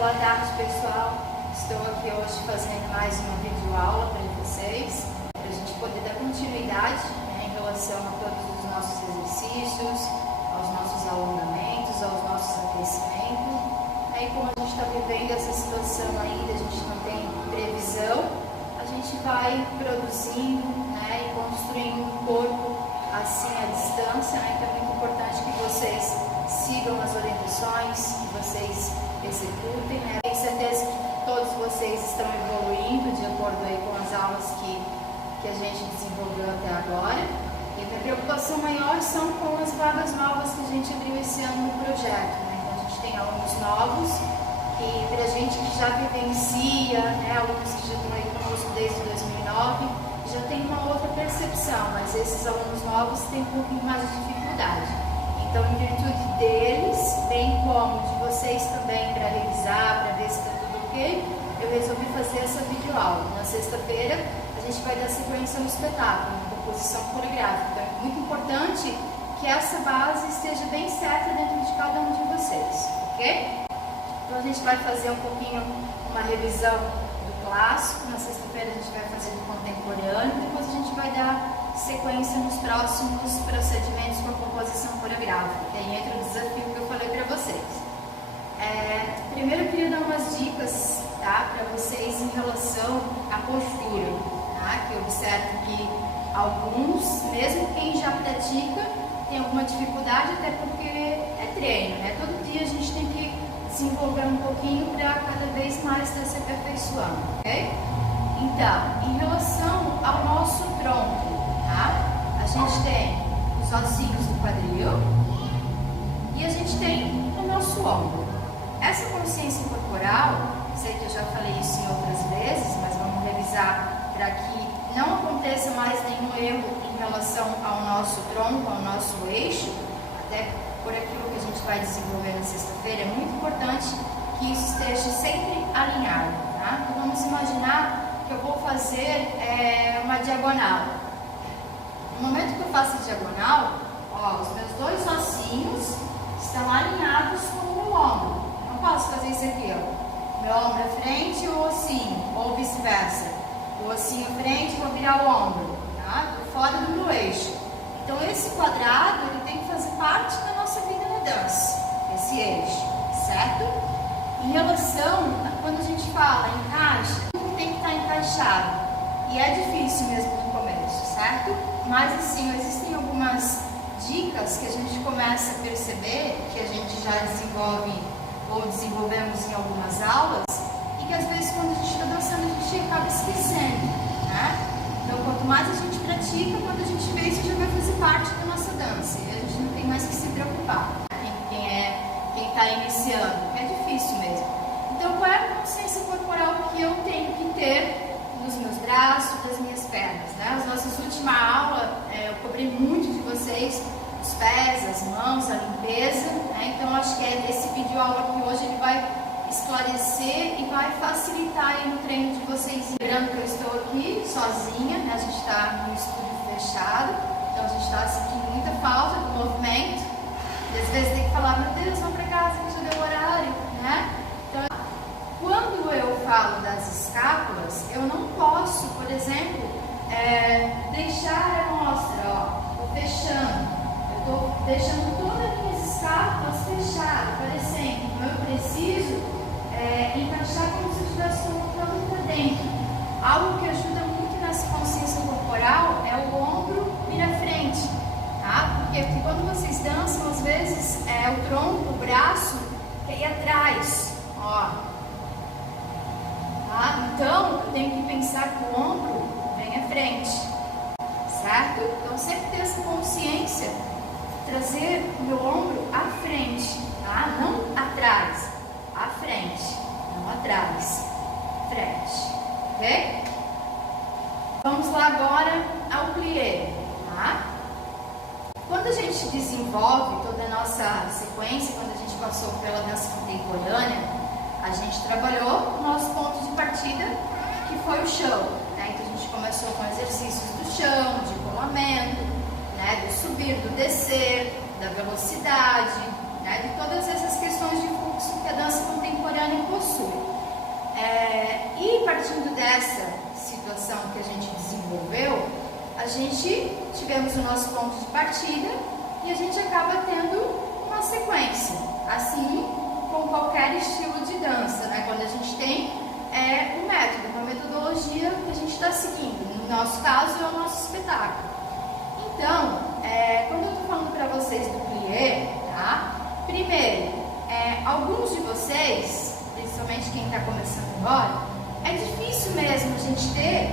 Boa tarde, pessoal. Estou aqui hoje fazendo mais uma videoaula para vocês, para a gente poder dar continuidade, em relação a todos os nossos exercícios, aos nossos alongamentos, aos nossos aquecimentos. E como a gente está vivendo essa situação ainda, a gente não tem previsão, a gente vai produzindo, e construindo um corpo assim à distância, Então é muito importante que vocês sigam as orientações, que vocês executem, Tenho certeza que todos vocês estão evoluindo de acordo aí com as aulas que a gente desenvolveu até agora. E a minha preocupação maior são com as vagas novas que a gente abriu esse ano no projeto, Então a gente tem alunos novos que, para a gente que já vivencia, alunos que já estão aí conosco desde 2009, já tem uma outra percepção, mas esses alunos novos têm um pouquinho mais de dificuldade. Então, em virtude deles, bem como de vocês também, para revisar, para ver se está tudo ok, eu resolvi fazer essa videoaula. Na sexta-feira, a gente vai dar sequência ao espetáculo, uma composição coreográfica. Então, é muito importante que essa base esteja bem certa dentro de cada um de vocês, ok? Então, a gente vai fazer um pouquinho uma revisão do clássico. Na sexta-feira, a gente vai fazer do contemporâneo. Depois, a gente vai dar sequência nos próximos procedimentos com a composição coreográfica, que aí entra o desafio que eu falei para vocês. Primeiro eu queria dar umas dicas, para vocês em relação à postura, que eu observo que alguns, mesmo quem já pratica, tem alguma dificuldade, até porque é treino, Todo dia a gente tem que desenvolver um pouquinho para cada vez mais estar se aperfeiçoando, ok? Então, em relação ao nosso tronco, a gente tem os ossinhos do quadril e a gente tem o nosso ombro. Essa consciência corporal, sei que eu já falei isso em outras vezes, mas vamos revisar para que não aconteça mais nenhum erro em relação ao nosso tronco, ao nosso eixo, até por aquilo que a gente vai desenvolver na sexta-feira. É muito importante que isso esteja sempre alinhado, Então vamos imaginar que eu vou fazer uma diagonal. No momento que eu faço a diagonal, os meus dois ossinhos estão alinhados com o meu ombro. Eu não posso fazer isso aqui, Meu ombro à frente e o ossinho, ou vice-versa. O ossinho à frente e vou virar o ombro, Estou fora do meu eixo. Então, esse quadrado, ele tem que fazer parte da nossa vida na dança, esse eixo, certo? Em relação a quando a gente fala encaixa, tudo tem que estar encaixado. E é difícil mesmo no começo, certo? Mas assim, existem algumas dicas que a gente começa a perceber, que a gente já desenvolve ou desenvolvemos em algumas aulas, e que às vezes quando a gente está dançando a gente acaba esquecendo, Então quanto mais a gente pratica, quando a gente vê isso já vai fazer parte da nossa dança, e a gente não tem mais que se preocupar. Quem está iniciando, é difícil mesmo. Então qual é a consciência corporal que eu tenho que ter nos meus braços, das minhas pernas, As nossas últimas aulas, eu cobri muito de vocês, os pés, as mãos, a limpeza, Então acho que esse vídeo aula aqui hoje ele vai esclarecer e vai facilitar aí no treino de vocês. Lembrando que eu estou aqui sozinha, A gente está no estúdio fechado, então a gente está sentindo muita falta do movimento. E às vezes tem que falar, meu Deus, vamos para casa que já deu horário, Então, quando eu falo das escápulas, eu não posso, por exemplo, deixar a mostra, estou fechando, eu estou deixando todas as minhas escápulas fechadas, parecendo, eu preciso encaixar como se eu estivesse colocando para dentro. Algo que ajuda muito nessa consciência corporal é o ombro vir à frente, Porque quando vocês dançam, às vezes, o tronco, o braço, quer ir atrás, Então, eu tenho que pensar que o ombro vem à frente, certo? Então, sempre ter essa consciência, trazer o meu ombro à frente, Não atrás, à frente, não atrás, frente, ok? Vamos lá agora ao plié, Quando a gente desenvolve toda a nossa sequência, quando a gente passou pela dança contemporânea, a gente trabalhou o nosso ponto de partida, que foi o chão, Então a gente começou com exercícios do chão, de rolamento, do subir, do descer, da velocidade, de todas essas questões de fluxo que a dança contemporânea possui. aí, partindo dessa situação que a gente desenvolveu, a gente tivemos o nosso ponto de partida e a gente acaba tendo uma sequência, assim com qualquer estilo de dança, né? Quando a gente tem um método, uma metodologia que a gente está seguindo, no nosso caso é o nosso espetáculo. Então, quando eu estou falando para vocês do plié, tá? Primeiro, alguns de vocês, principalmente quem está começando agora, é difícil mesmo a gente ter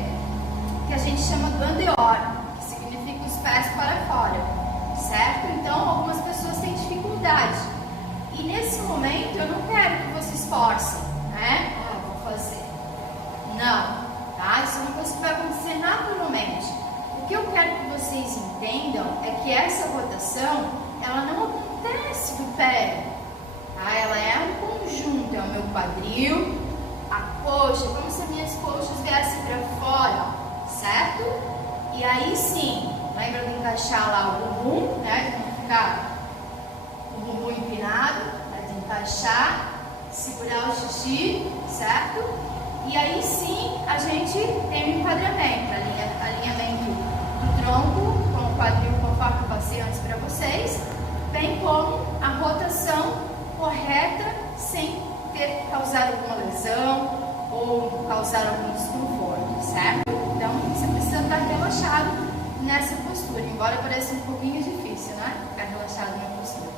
o que a gente chama do andeor, que significa os pés para fora, certo? Então, algumas pessoas têm dificuldade. E nesse momento, eu não quero que vocês forcem, né? Vou fazer. Não, tá? Isso é uma coisa que vai acontecer naturalmente. O que eu quero que vocês entendam é que essa rotação, ela não acontece do pé, tá? Ela é um conjunto, é o meu quadril, a coxa, como se as minhas coxas viessem para fora, certo? E aí sim, lembra de encaixar lá o bumbum, né? De não ficar o bumbum empinado, né? De encaixar, segurar o xixi, certo? E aí sim, a gente tem um enquadramento, alinhamento do tronco com o quadril, conforme eu passei antes para vocês, bem como a rotação correta sem causar alguma lesão ou causar algum desconforto, certo? Então, você precisa estar relaxado nessa postura, embora pareça um pouquinho difícil, né? Ficar relaxado na postura.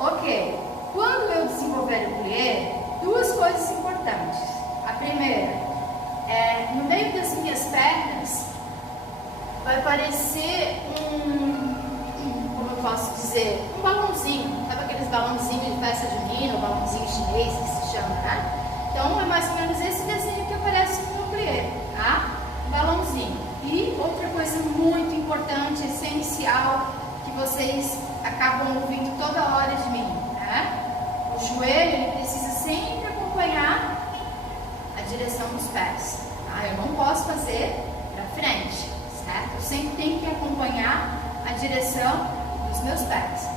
Ok, quando eu desenvolver o plié, duas coisas importantes. A primeira, no meio das minhas pernas, vai aparecer como eu posso dizer, um balãozinho. Sabe aqueles balãozinhos de festa junina, ou balãozinho chinês que se chama, né? Então, é mais ou menos esse desenho que aparece no plié, tá? Balãozinho. E outra coisa muito importante, essencial, que vocês acabam ouvindo toda hora de mim, né? O joelho, ele precisa sempre acompanhar a direção dos pés, tá? Eu não posso fazer para frente, certo? Eu sempre tenho que acompanhar a direção dos meus pés.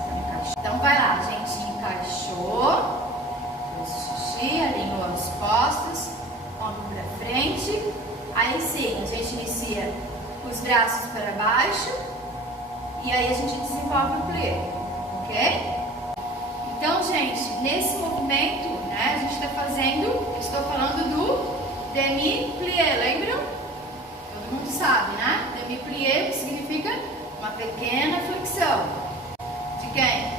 Então, vai lá, a gente encaixou, fez xixi, alinhou as costas, ombro para frente. Aí sim, a gente inicia os braços para baixo e aí a gente desenvolve o plié, ok? Então, gente, nesse movimento, né, a gente está fazendo, estou falando do demi-plié, lembram? Todo mundo sabe, né? Demi-plié significa uma pequena flexão. De quem?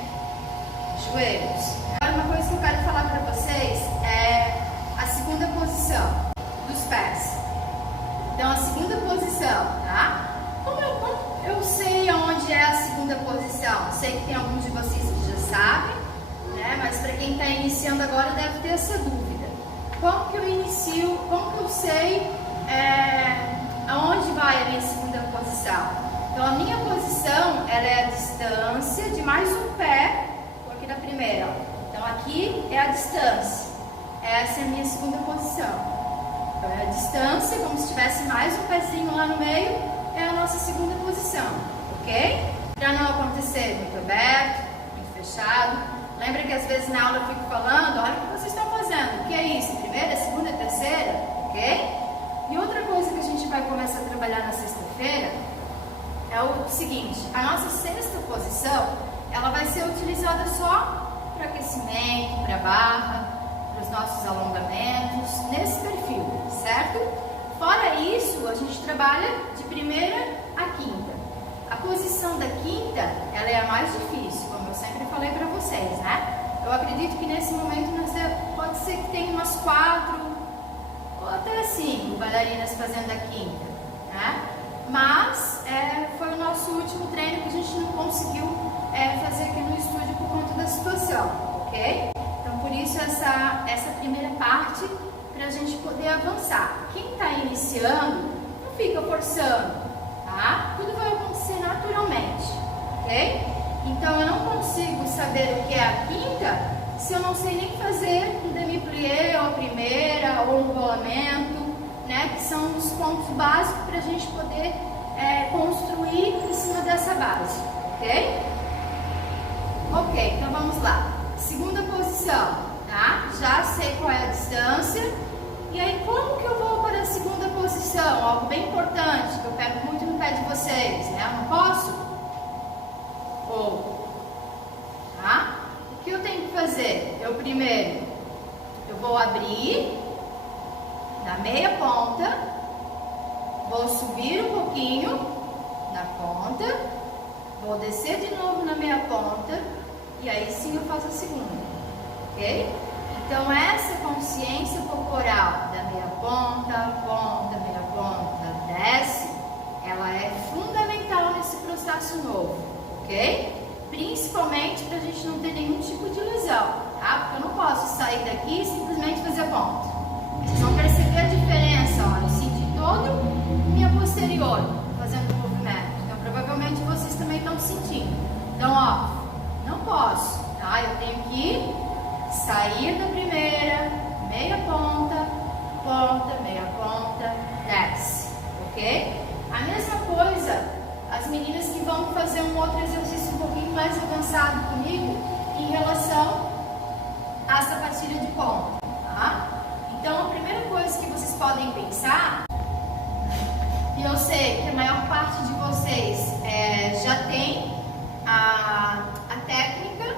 Joelhos. Agora, uma coisa que eu quero falar para vocês é a segunda posição dos pés. Então, a segunda posição, tá? Como eu sei aonde é a segunda posição? Sei que tem alguns de vocês que já sabem, né? Mas para quem está iniciando agora deve ter essa dúvida. Como que eu inicio, como que eu sei aonde vai a minha segunda posição? Então, a minha posição, ela é a distância de mais um pé, vou aqui na primeira, ó. Então, aqui é a distância. Essa é a minha segunda posição. Então, é a distância, como se tivesse mais um pezinho lá no meio, é a nossa segunda posição, ok? Para não acontecer muito aberto, muito fechado. Lembra que às vezes na aula eu fico falando, olha o que vocês estão fazendo, o que é isso? Primeira, segunda, terceira, ok? E outra coisa que a gente vai começar a trabalhar na sexta-feira é o seguinte, a nossa sexta posição, ela vai ser utilizada só para aquecimento, para barra, para os nossos alongamentos, nesse perfil, certo? Fora isso, a gente trabalha de primeira a quinta. A posição da quinta, ela é a mais difícil, como eu sempre falei para vocês, né? Eu acredito que nesse momento pode ser que tenha umas 4 ou até 5 bailarinas fazendo a quinta, né? Mas foi o nosso último treino que a gente não conseguiu fazer aqui no estúdio por conta da situação, ok? Então, por isso, essa primeira parte, para a gente poder avançar. Quem está iniciando, não fica forçando, tá? Tudo vai acontecer naturalmente, ok? Então, eu não consigo saber o que é a quinta se eu não sei nem fazer um demi-plié, ou a primeira, ou um rolamento, né? Que são os pontos básicos para a gente poder construir em cima dessa base, ok? Ok, então vamos lá. Segunda posição, tá? Já sei qual é a distância. E aí, como que eu vou segunda posição, algo bem importante, que eu pego muito no pé de vocês, né? Eu não posso? Ou, tá? O que eu tenho que fazer? Primeiro, eu vou abrir na meia ponta, vou subir um pouquinho na ponta, vou descer de novo na meia ponta, e aí sim eu faço a segunda, ok? Então, essa consciência corporal da meia ponta, meia ponta, desce, ela é fundamental nesse processo novo, ok? Principalmente para a gente não ter nenhum tipo de lesão, tá? Porque eu não posso sair daqui e simplesmente fazer ponta. Vocês vão perceber a diferença, ó, eu senti todo minha posterior fazendo o movimento. Então, provavelmente vocês também estão sentindo. Então, ó, não posso, tá? Eu tenho que sair da primeira, meia ponta, meia ponta, desce, ok? A mesma coisa, as meninas que vão fazer um outro exercício um pouquinho mais avançado comigo em relação à sapatilha de ponta, tá? Então, a primeira coisa que vocês podem pensar, e eu sei que a maior parte de vocês já tem a técnica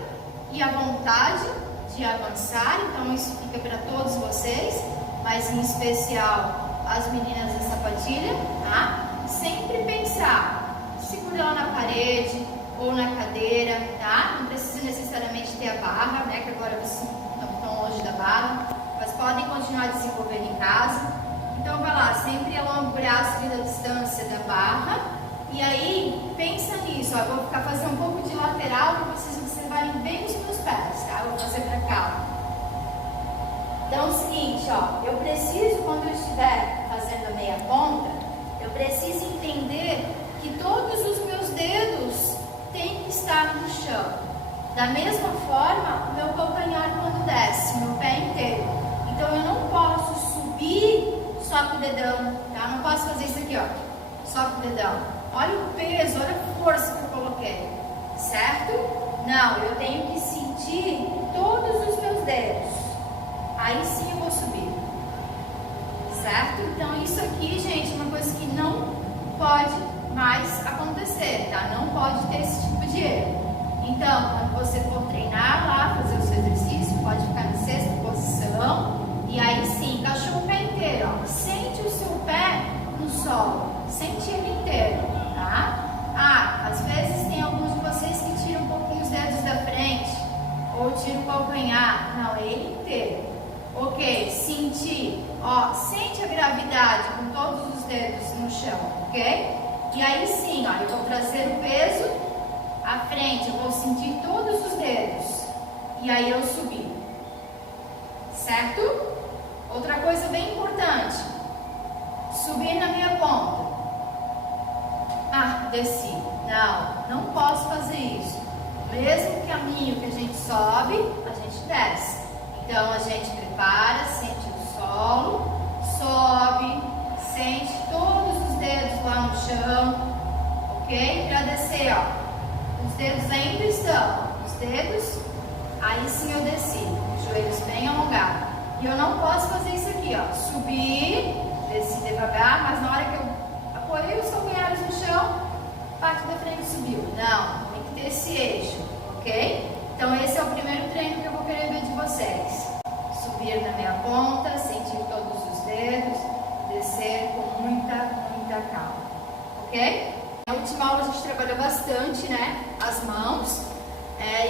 e a vontade de avançar, então isso fica para todos vocês, mas em especial as meninas da sapatilha, tá? Sempre pensar, segura ela na parede ou na cadeira, tá? Não precisa necessariamente ter a barra, né? Que agora vocês não estão longe da barra, mas podem continuar desenvolvendo em casa. Então vai lá, sempre alonga o braço ali da distância da barra, e aí pensa nisso, ó, eu vou fazer um pouco de lateral para vocês observarem bem os meus pés, tá? Eu vou fazer para cá. Então é o seguinte, ó, eu preciso, quando eu estiver fazendo a meia ponta, eu preciso entender que todos os meus dedos têm que estar no chão. Da mesma forma, o meu calcanhar quando desce, meu pé inteiro. Então eu não posso subir só com o dedão, tá? Não posso fazer isso aqui, ó, só com o dedão. Olha o peso, olha a força que eu coloquei, certo? Não, eu tenho que sentir todos os meus dedos. Aí sim eu vou subir, certo? Então isso aqui, gente, é uma coisa que não pode mais acontecer, tá? Não pode ter esse tipo de erro. Então, quando você for treinar lá, fazer o seu exercício, pode ficar na sexta posição. E aí sim, encaixou o pé inteiro, ó. Sente o seu pé no solo, sente ele inteiro, tá? Ah, às vezes tem alguns de vocês que tiram um pouquinho os dedos da frente, ou tiram o calcanhar. Não, é ele inteiro. Ok, senti, ó, sente a gravidade com todos os dedos no chão, ok? E aí sim, ó, eu vou trazer o peso à frente, eu vou sentir todos os dedos. E aí eu subi, certo? Outra coisa bem importante, subir na minha ponta. Ah, desci. Não posso fazer isso. Mesmo caminho que a gente sobe, a gente desce. Então a gente prepara, sente o solo, sobe, sente todos os dedos lá no chão, ok? Para descer, ó. Os dedos ainda estão, os dedos, aí sim eu desci, os joelhos bem alongados. E eu não posso fazer isso aqui, ó. Subir, desci devagar, mas na hora que eu apoiei os calcanhares no chão, parte da frente subiu. Não, tem que ter esse eixo, ok? Então esse é o primeiro treino que eu vou querer ver de vocês. Subir na minha ponta, sentir todos os dedos, descer com muita calma, ok? Na última aula a gente trabalhou bastante, né, as mãos,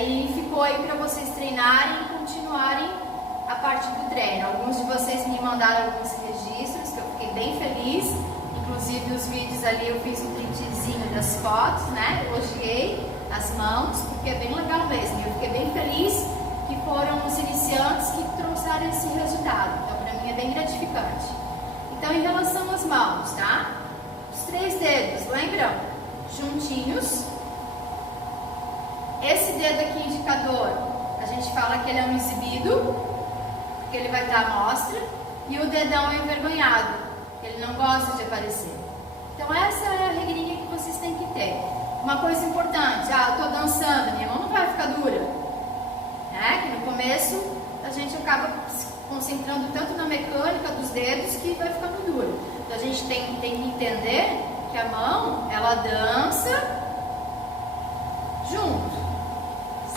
e ficou aí para vocês treinarem e continuarem a parte do treino. Alguns de vocês me mandaram alguns registros, que eu fiquei bem feliz. Inclusive os vídeos ali eu fiz um printzinho das fotos, né? Elogiei as mãos, porque é bem legal mesmo. Eu fiquei bem feliz que foram os iniciantes que trouxeram esse resultado. Então para mim é bem gratificante. Então em relação às mãos, tá? Os 3 dedos, lembram? Juntinhos. Esse dedo aqui indicador, a gente fala que ele é um exibido, porque ele vai estar à mostra, e o dedão é envergonhado, ele não gosta de aparecer. Então essa é a regrinha que vocês têm que ter. Uma coisa importante, eu estou dançando, minha mão não vai ficar dura, né? Que no começo a gente acaba concentrando tanto na mecânica dos dedos que vai ficando duro. Então a gente tem que entender que a mão, ela dança junto,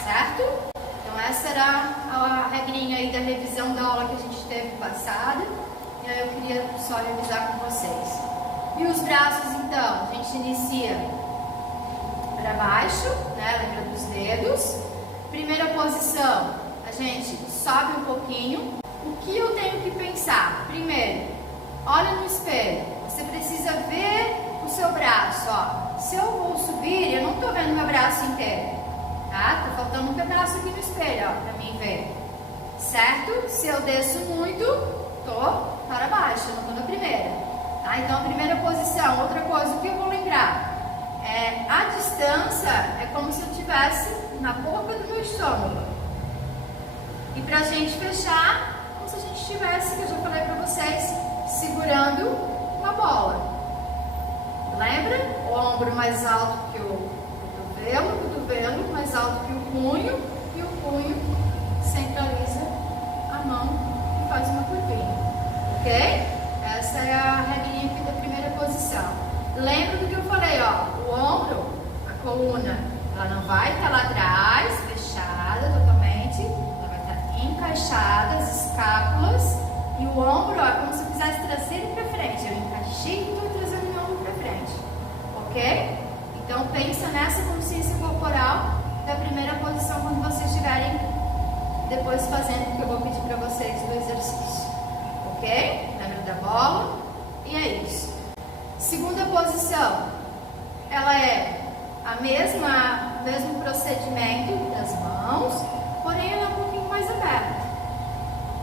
certo? Então essa era a regrinha aí da revisão da aula que a gente teve passada. E aí eu queria só revisar com vocês. E os braços, então, a gente inicia para baixo, né? Lembra dos dedos. Primeira posição, a gente sobe um pouquinho. O que eu tenho que pensar? Primeiro, olha no espelho. Você precisa ver o seu braço, ó. Se eu vou subir, eu não tô vendo meu braço inteiro, tá? Tá faltando um pedaço aqui no espelho, ó, pra mim ver. Certo? Se eu desço muito, tô para baixo, eu não tô na primeira. Tá? Então, a primeira posição. Outra coisa, o que eu vou lembrar? A distância é como se eu estivesse na boca do meu estômago. E pra gente fechar, como se a gente estivesse, que eu já falei pra vocês, segurando uma bola. Lembra? O ombro mais alto que o cotovelo mais alto que o punho, e o punho centraliza a mão e faz uma curvinha. Ok? Essa é a regrinha aqui da primeira posição. Lembra do que eu falei, ó, o ombro, a coluna, ela não vai estar lá atrás, fechada totalmente, ela vai estar encaixada, as escápulas, e o ombro, ó, é como se eu quisesse trazer ele para frente. Eu encaixei e estou trazendo o ombro para frente. Ok? Então pensa nessa consciência corporal da primeira posição quando vocês estiverem depois fazendo o que eu vou pedir para vocês do exercício. Ok? Lembra da bola? E é isso. Segunda posição, ela é o mesmo procedimento das mãos, porém ela é um pouquinho mais aberta,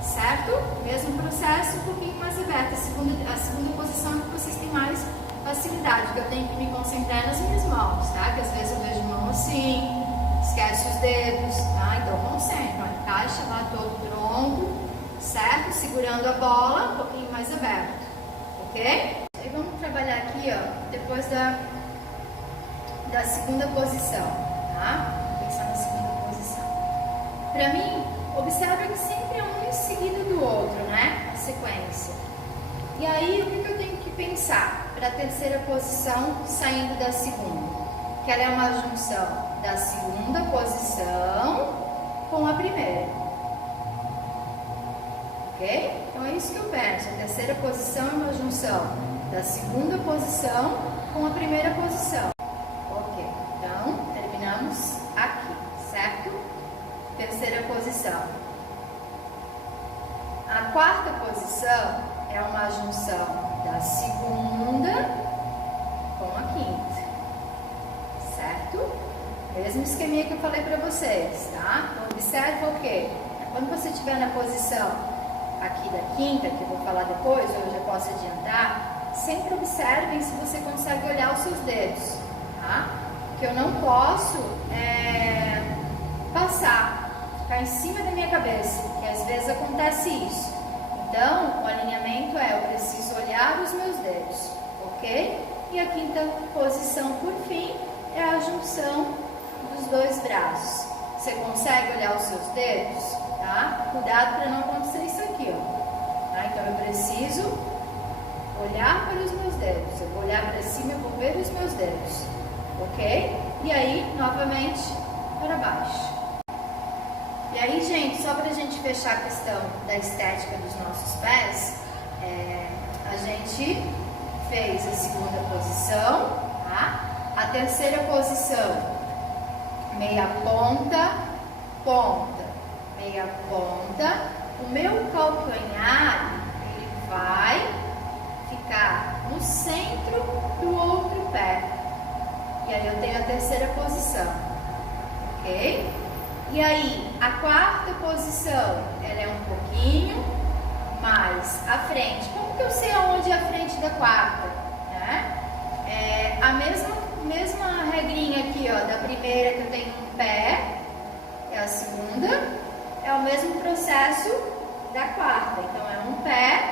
certo? Mesmo processo, um pouquinho mais aberta. A segunda posição é que vocês têm mais facilidade, que eu tenho que me concentrar nas minhas mãos, tá? Que às vezes eu vejo mão assim, esquece os dedos, tá? Então concentra, encaixa lá todo o tronco, certo? Segurando a bola, um pouquinho mais aberto, ok? Aí vamos trabalhar aqui, ó, depois da segunda posição, tá? Vou pensar na segunda posição. Pra mim, observa que sempre é um em seguida do outro, né? A sequência. E aí, o que eu tenho que pensar para a terceira posição saindo da segunda? Que ela é uma junção da segunda posição com a primeira. Ok? Então é isso que eu penso. A terceira posição é uma junção da segunda posição com a primeira posição. Ok, então terminamos aqui, certo? Terceira posição. A quarta posição é uma junção da segunda com a quinta, certo? Mesmo esqueminha que eu falei para vocês, tá? Então observa o quê? Quando você estiver na posição aqui da quinta, que eu vou falar depois, ou eu já posso adiantar, sempre observem se você consegue olhar os seus dedos, tá? Porque eu não posso ficar em cima da minha cabeça, que às vezes acontece isso. Então, o alinhamento eu preciso olhar os meus dedos, ok? E a quinta posição, por fim, é a junção dos dois braços. Você consegue olhar os seus dedos, tá? Cuidado para não acontecer isso aqui, ó. Tá? Então, eu preciso olhar para os meus dedos. Eu vou olhar para cima, eu vou ver os meus dedos, ok? E aí, novamente, para baixo. E aí, gente, só para a gente fechar a questão da estética dos nossos pés, a gente fez a segunda posição, tá? A terceira posição, meia ponta, ponta, meia ponta. O meu calcanhar, ele vai ficar no centro do outro pé. E aí eu tenho a terceira posição, ok? E aí, a quarta posição, ela é um pouquinho mais à frente. Como que eu sei aonde é a frente da quarta? Né? A mesma regrinha aqui, ó, da primeira que eu tenho um pé, é a segunda, é o mesmo processo da quarta. Então, é um pé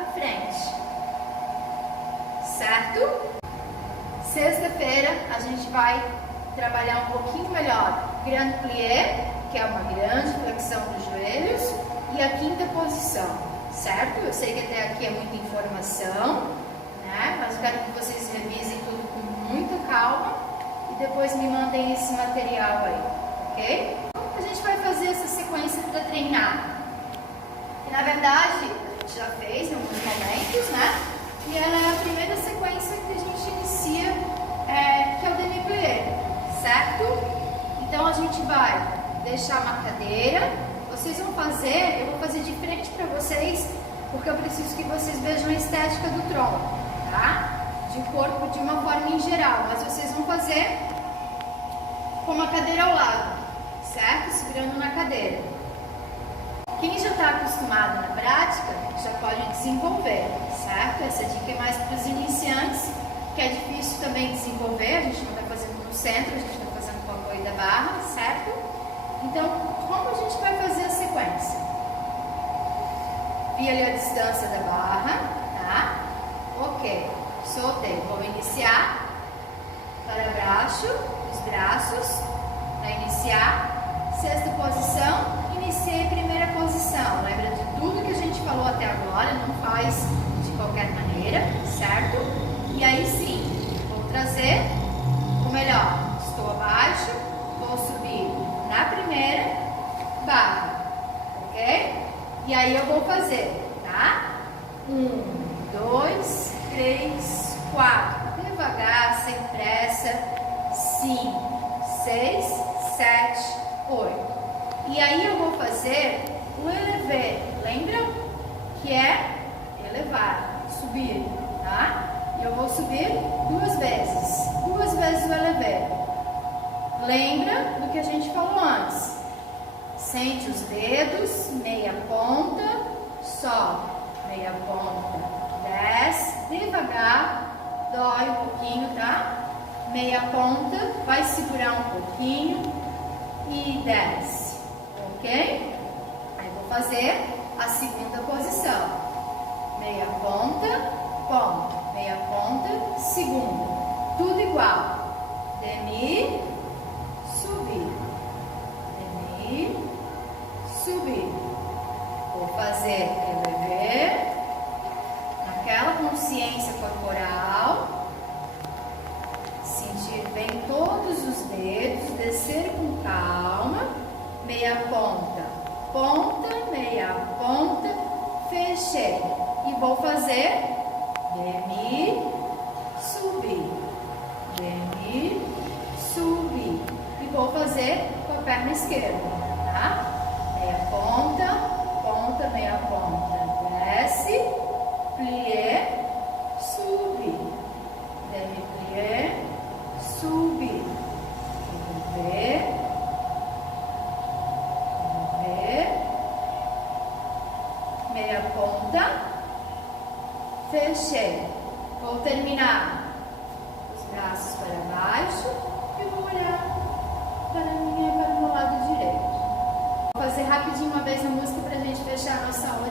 à frente, certo? Sexta-feira, a gente vai trabalhar um pouquinho melhor Grand Plié, que é uma grande flexão dos joelhos, e a quinta posição, certo? Eu sei que até aqui é muita informação, né? Mas eu quero que vocês revisem tudo com muita calma e depois me mandem esse material aí, ok? A gente vai fazer essa sequência para treinar. E na verdade, a gente já fez em alguns momentos, né? E ela é a primeira sequência que a gente inicia, que é o demi-plié, certo? Então a gente vai deixar uma cadeira. Vocês vão fazer, eu vou fazer de frente para vocês, porque eu preciso que vocês vejam a estética do tronco, tá? De corpo de uma forma em geral, mas vocês vão fazer com uma cadeira ao lado, certo? Segurando na cadeira. Quem já está acostumado na prática, já pode desenvolver, certo? Essa dica é mais para os iniciantes, que é difícil também desenvolver, a gente não está fazendo no centro, a gente está fazendo com o apoio da barra, certo? Então, como a gente vai fazer a sequência? Vi ali a distância da barra, tá? Ok, soltei. Vou iniciar para baixo, os braços, para iniciar. Sexta posição, iniciei primeira posição. Lembra de tudo que a gente falou até agora, não faz de qualquer maneira, certo? E aí sim, vou trazer, ou melhor, estou abaixo, vou subir na primeira barra, ok? E aí eu vou fazer, tá? 1, 2, 3, 4. Devagar, sem pressa. 5, 6, 7, 8. E aí eu vou fazer o elevé. Lembram? Que é elevar, subir, tá? E eu vou subir 2 vezes. 2 vezes o elevé. Lembra do que a gente falou antes. Sente os dedos, meia ponta, sobe, meia ponta, desce, devagar, dói um pouquinho, tá? Meia ponta, vai segurar um pouquinho e desce, ok? Aí vou fazer a segunda posição. Meia ponta, ponta, meia ponta, segunda. Tudo igual. Demi, subir. Demi, subir. Vou fazer elevé, naquela consciência corporal, sentir bem todos os dedos, descer com calma, meia ponta, ponta, meia ponta, fechei. E vou fazer demi, subir, demi, subir. E vou fazer com a perna esquerda, tá? Meia ponta, ponta, meia ponta, desce, plié, subir, demi plié, subir, ver, meia ponta, fechei. Vou terminar os braços para baixo e vou olhar para o meu lado direito. Vou fazer rapidinho uma vez a música para a gente fechar a nossa aula